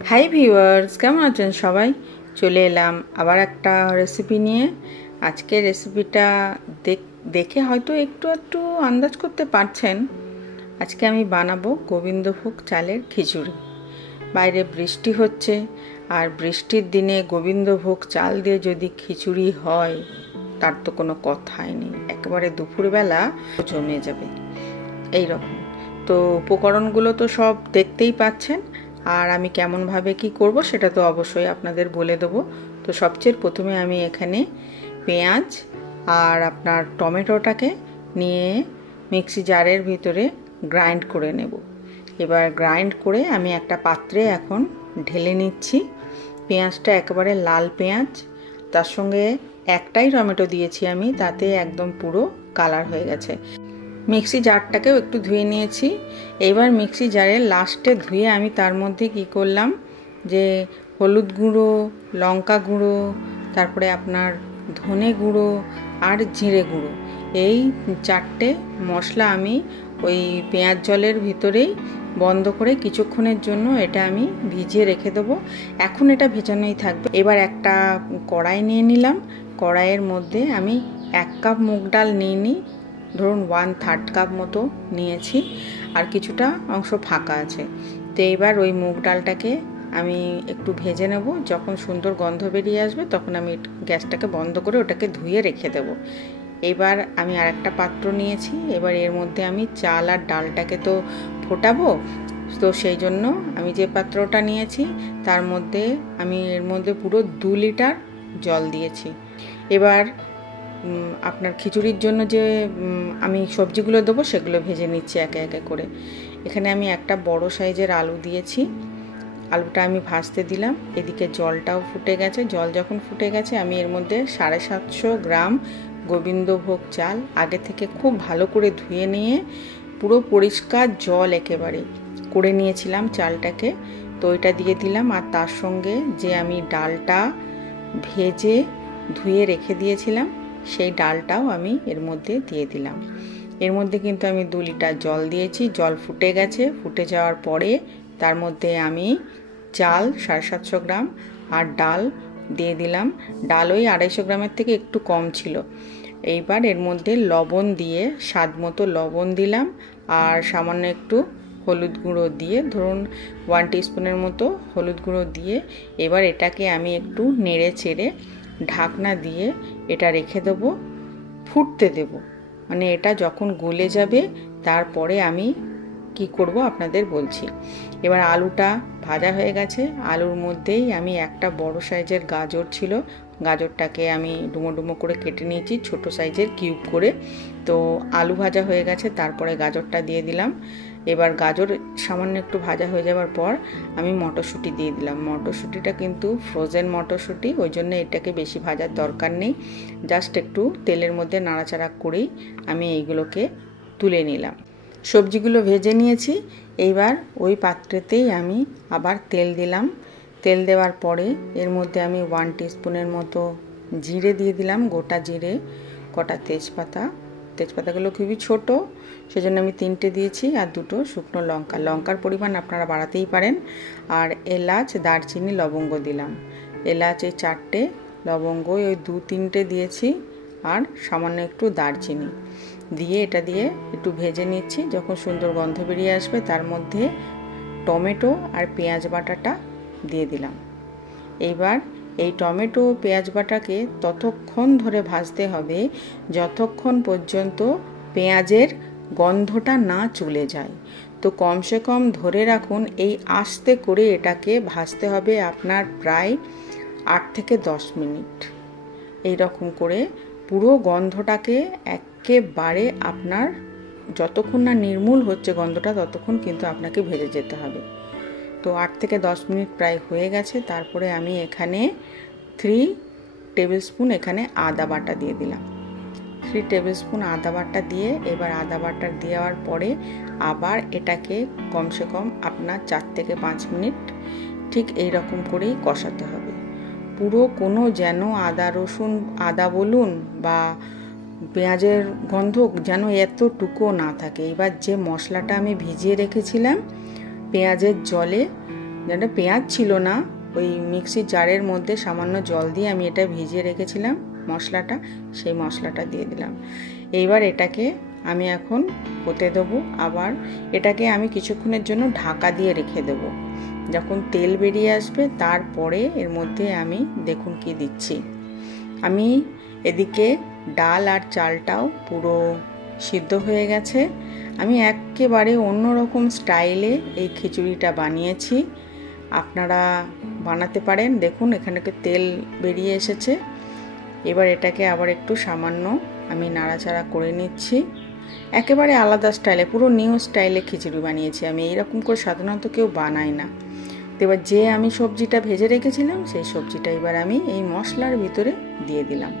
Hi viewers, কেমন আছেন সবাই? চলে এলাম আবার একটা রেসিপি নিয়ে। আজকে রেসিপিটা দেখে হয়তো একটু একটু আন্দাজ করতে পারছেন। আজকে আমি বানাবো গোবিন্দভোগ চালের খিচুড়ি। বাইরে বৃষ্টি হচ্ছে, আর বৃষ্টির দিনে গোবিন্দভোগ চাল দিয়ে যদি খিচুড়ি হয় তার তো কোনো কথাই নেই, একেবারে দুপুরবেলা জমে যাবে এই রকম। তো উপকরণগুলো তো সব দেখতেই পাচ্ছেন, আর আমি কেমনভাবে কি করব সেটা তো অবশ্যই আপনাদের বলে দেবো। তো সবচেয়ে প্রথমে আমি এখানে পেঁয়াজ আর আপনার টমেটোটাকে নিয়ে মিক্সি জারের ভিতরে গ্রাইন্ড করে নেব। এবার গ্রাইন্ড করে আমি একটা পাত্রে এখন ঢেলে নিচ্ছি। পেঁয়াজটা একেবারে লাল পেঁয়াজ, তার সঙ্গে একটাই টমেটো দিয়েছি আমি, তাতে একদম পুরো কালার হয়ে গেছে। মিক্সি জারটাকেও একটু ধুয়ে নিয়েছি। এবার মিক্সি জারের লাস্টে ধুয়ে আমি তার মধ্যে কি করলাম, যে হলুদ গুঁড়ো, লঙ্কা গুঁড়ো, তারপরে আপনার ধনে গুঁড়ো আর জিরে গুঁড়ো, এই 4টে মশলা আমি ওই পেঁয়াজ জলের ভিতরেই বন্ধ করে কিছুক্ষণের জন্য এটা আমি ভিজিয়ে রেখে দেবো। এখন এটা ভেজানোই থাকবে। এবার একটা কড়াই নিয়ে নিলাম। কড়াইয়ের মধ্যে আমি 1 কাপ মুগ ডাল নিয়ে নিই, ধরুন 1/3 কাপ মতো নিয়েছি, আর কিছুটা অংশ ফাঁকা আছে। তো এবার ওই মুগ ডালটাকে আমি একটু ভেজে নেব। যখন সুন্দর গন্ধ বেরিয়ে আসবে তখন আমি গ্যাসটাকে বন্ধ করে ওটাকে ধুয়ে রেখে দেব। এবার আমি আরেকটা পাত্র নিয়েছি। এবার এর মধ্যে আমি চাল আর ডালটাকে তো ফোটাবো, তো সেই জন্য আমি যে পাত্রটা নিয়েছি তার মধ্যে আমি এর মধ্যে পুরো 2 লিটার জল দিয়েছি। এবার আপনার খিচুড়ির জন্য যে আমি সবজিগুলো দেবো সেগুলো ভেজে নিচ্ছি একে একে করে। এখানে আমি একটা বড় সাইজের আলু দিয়েছি, আলুটা আমি ভাজতে দিলাম। এদিকে জলটাও ফুটে গেছে। জল যখন ফুটে গেছে আমি এর মধ্যে 750 গ্রাম গোবিন্দভোগ চাল আগে থেকে খুব ভালো করে ধুয়ে নিয়ে পুরো পরিষ্কার জল একেবারে করে নিয়েছিলাম চালটাকে, তো এটা দিয়ে দিলাম। আর তার সঙ্গে যে আমি ডালটা ভেজে ধুয়ে রেখে দিয়েছিলাম সেই ডালটাও আমি এর মধ্যে দিয়ে দিলাম। এর মধ্যে কিন্তু আমি 2 লিটার জল দিয়েছি। জল ফুটে গেছে। ফুটে যাওয়ার পরে তার মধ্যে আমি চাল 750 গ্রাম আর ডাল দিয়ে দিলাম। ডাল ওই 250 গ্রামের থেকে একটু কম ছিল। এইবার এর মধ্যে লবণ দিয়ে স্বাদ মতো লবণ দিলাম, আর সামান্য একটু হলুদ গুঁড়ো দিয়ে, ধরুন 1 টিস্পুনের মতো হলুদ গুঁড়ো দিয়ে এবার এটাকে আমি একটু নেড়ে চেড়ে ঢাকনা দিয়ে এটা রেখে দেবো, ফুটতে দেব। মানে এটা যখন গলে যাবে তারপরে আমি কি করব আপনাদের বলছি। এবার আলুটা ভাজা হয়ে গেছে। আলুর মধ্যেই আমি একটা বড় সাইজের গাজর ছিল, গাজরটাকে আমি ডুমো ডুমো করে কেটে নিয়েছি ছোট সাইজের কিউব করে। তো আলু ভাজা হয়ে গেছে, তারপরে গাজরটা দিয়ে দিলাম। এবার গাজর সামান্য একটু ভাজা হয়ে যাওয়ার পর আমি মটরশুঁটি দিয়ে দিলাম। মটরশুঁটিটা কিন্তু ফ্রোজেন মটরশুঁটি, ওই জন্য এটাকে বেশি ভাজার দরকার নেই। জাস্ট একটু তেলের মধ্যে নাড়াচাড়া করেই আমি এইগুলোকে তুলে নিলাম। সবজিগুলো ভেজে নিয়েছি। এইবার ওই পাত্রেতেই আমি আবার তেল দিলাম। তেল দেওয়ার পরে এর মধ্যে আমি 1 টিস্পুনের মতো জিরে দিয়ে দিলাম, গোটা জিরে, কটা তেজপাতা। তেজপাতাগুলো খুবই ছোট, সেজন্য আমি 3টে দিয়েছি, আর 2টো শুকনো লঙ্কা। লঙ্কার পরিমাণ আপনারা বাড়াতেই পারেন। আর এলাচ, দারচিনি, লবঙ্গ দিলাম। এলাচ এই 4টে, লবঙ্গ ওই 2-3টে দিয়েছি, আর সামান্য একটু দারচিনি দিয়ে এটা দিয়ে একটু ভেজে নিচ্ছি। যখন সুন্দর গন্ধ বেরিয়ে আসবে তার মধ্যে টমেটো আর পেঁয়াজ বাটাটা দিয়ে দিলাম। এইবার এই টমেটো পেঁয়াজ বাটাকে ততক্ষণ ধরে ভাজতে হবে যতক্ষণ পর্যন্ত পেঁয়াজের গন্ধটা না চলে যায়। তো কমসে কম ধরে রাখুন এই আস্তে করে এটাকে ভাজতে হবে আপনার প্রায় 8 থেকে 10 মিনিট। এই রকম করে পুরো গন্ধটাকে একেবারে আপনার যতক্ষণ না নির্মূল হচ্ছে গন্ধটা ততক্ষণ কিন্তু আপনাকে ভেজে যেতে হবে। তো 8 থেকে 10 মিনিট প্রায় হয়ে গেছে। তারপরে আমি এখানে 3 টেবিল স্পুন এখানে আদা বাটা দিয়ে দিলাম। 3 টেবিল স্পুন আদা বাটা দিয়ে এবার আদা বাটা দেওয়ার পরে আবার এটাকে কমসে কম আপনার 4 থেকে 5 মিনিট ঠিক এই রকম করেই কষাতে হবে। পুরো কোনো যেন আদা রসুন, আদা বলুন বা পেঁয়াজের গন্ধ যেন এতটুকুও না থাকে। এবার যে মশলাটা আমি ভিজিয়ে রেখেছিলাম পেঁয়াজের জলে যেটা পেঁয়াজ ছিল না, ওই মিক্সির জারের মধ্যে সামান্য জল দিয়ে আমি এটা ভিজিয়ে রেখেছিলাম মশলাটা, সেই মশলাটা দিয়ে দিলাম। এইবার এটাকে আমি এখন হতে দেবো। আবার এটাকে আমি কিছুক্ষণের জন্য ঢাকা দিয়ে রেখে দেবো। যখন তেল বেরিয়ে আসবে তারপরে এর মধ্যে আমি দেখুন কি দিচ্ছি। আমি এদিকে ডাল আর চালটাও পুরো সিদ্ধ হয়ে গেছে। আমি একেবারে অন্যরকম স্টাইলে এই খিচুড়িটা বানিয়েছি, আপনারা বানাতে পারেন। দেখুন এখানে তেল বেরিয়ে এসেছে। এবার এটাকে আবার একটু সামান্য আমি নাড়াচাড়া করে নিচ্ছি। একেবারে আলাদা স্টাইলে, পুরো নিউ স্টাইলে খিচুড়ি বানিয়েছি আমি। এইরকম করে সাধারণত কেউ বানায় না। এবার যে আমি সবজিটা ভেজে রেখেছিলাম সেই সবজিটা এবার আমি এই মশলার ভিতরে দিয়ে দিলাম।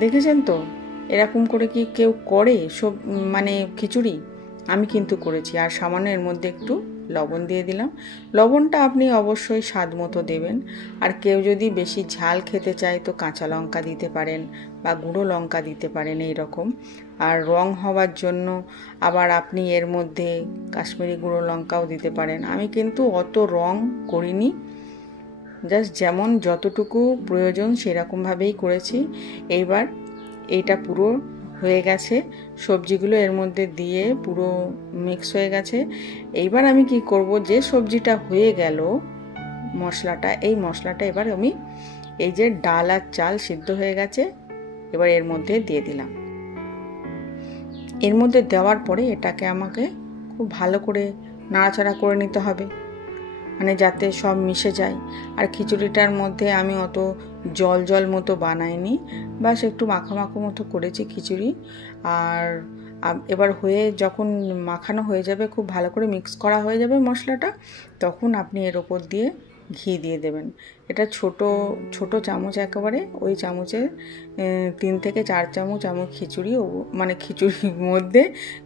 দেখেছেন তো এরকম করে কি কেউ করে সব মানে খিচুড়ি? আমি কিন্তু করেছি। আর সামান্য এর মধ্যে একটু লবণ দিয়ে দিলাম। লবণটা আপনি অবশ্যই স্বাদ মতো দেবেন। আর কেউ যদি বেশি ঝাল খেতে চায় তো কাঁচা লঙ্কা দিতে পারেন বা গুঁড়ো লঙ্কা দিতে পারেন এই রকম। আর রং হওয়ার জন্য আবার আপনি এর মধ্যে কাশ্মীরি গুঁড়ো লঙ্কাও দিতে পারেন। আমি কিন্তু অত রং করিনি, জাস্ট যেমন যতটুকু প্রয়োজন সেরকমভাবেই করেছি। এইবার এইটা পুরো হয়ে গেছে, সবজিগুলো এর মধ্যে দিয়ে পুরো মিক্স হয়ে গেছে। এইবার আমি কি করব, যে সবজিটা হয়ে গেল মশলাটা, এই মশলাটা এবার আমি এই যে ডাল আর চাল সিদ্ধ হয়ে গেছে এবার এর মধ্যে দিয়ে দিলাম। এর মধ্যে দেওয়ার পরে এটাকে আমাকে খুব ভালো করে নাড়াচাড়া করে নিতে হবে, মানে যাতে সব মিশে যায়। আর খিচুড়িটার মধ্যে আমি অত জল জল মতো বানাইনি, বাস একটু মাখা মাখো মতো করেছি খিচুড়ি। আর এবার হয়ে যখন মাখানো হয়ে যাবে, খুব ভালো করে মিক্স করা হয়ে যাবে মশলাটা, তখন আপনি এর ওপর দিয়ে ঘি দিয়ে দেবেন। এটা ছোট ছোট চামচ, একেবারে ওই চামচে 3 থেকে 4 চামচ আমি খিচুড়ি মানে খিচুড়ির মধ্যে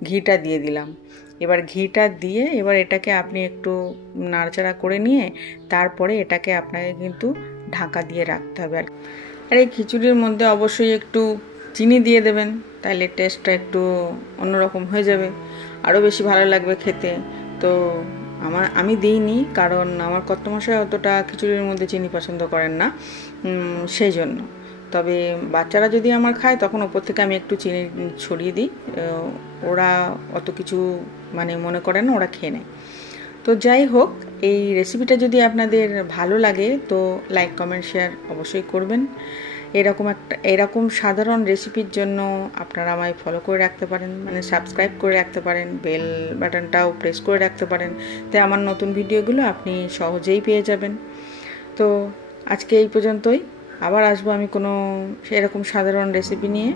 ঘিটা দিয়ে দিলাম। এবার ঘিটা দিয়ে এবার এটাকে আপনি একটু নাড়াচাড়া করে নিয়ে তারপরে এটাকে আপনাকে কিন্তু ঢাকা দিয়ে রাখতে হবে। আর এই খিচুড়ির মধ্যে অবশ্যই একটু চিনি দিয়ে দেবেন, তাহলে টেস্টটা একটু অন্যরকম হয়ে যাবে, আরও বেশি ভালো লাগবে খেতে। তো আমি দিইনি, কারণ আমার কর্তামশাই অতটা খিচুড়ির মধ্যে চিনি পছন্দ করেন না, সেই জন্য। তবে বাচ্চারা যদি আমার খায় তখন ওপর থেকে আমি একটু চিনি ছড়িয়ে দিই, ওরা অত কিছু মানে মনে করে না, ওরা খেয়ে নেয়। তো যাই হোক, এই রেসিপিটা যদি আপনাদের ভালো লাগে তো লাইক কমেন্ট শেয়ার অবশ্যই করবেন। এরকম সাধারণ রেসিপির জন্য আপনারা আমায় ফলো করে রাখতে পারেন, মানে সাবস্ক্রাইব করে রাখতে পারেন, বেল বাটনটাও প্রেস করে রাখতে পারেন, তাই আমার নতুন ভিডিওগুলো আপনি সহজেই পেয়ে যাবেন। তো আজকে এই পর্যন্তই, আবার আসবো আমি কোনো এরকম সাধারণ রেসিপি নিয়ে।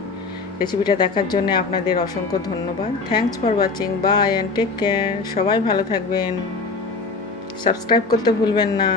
রেসিপিটা দেখার জন্য আপনাদের অসংখ্য ধন্যবাদ। Thanks for watching, bye and take care. সবাই ভালো থাকবেন, সাবস্ক্রাইব করতে ভুলবেন না।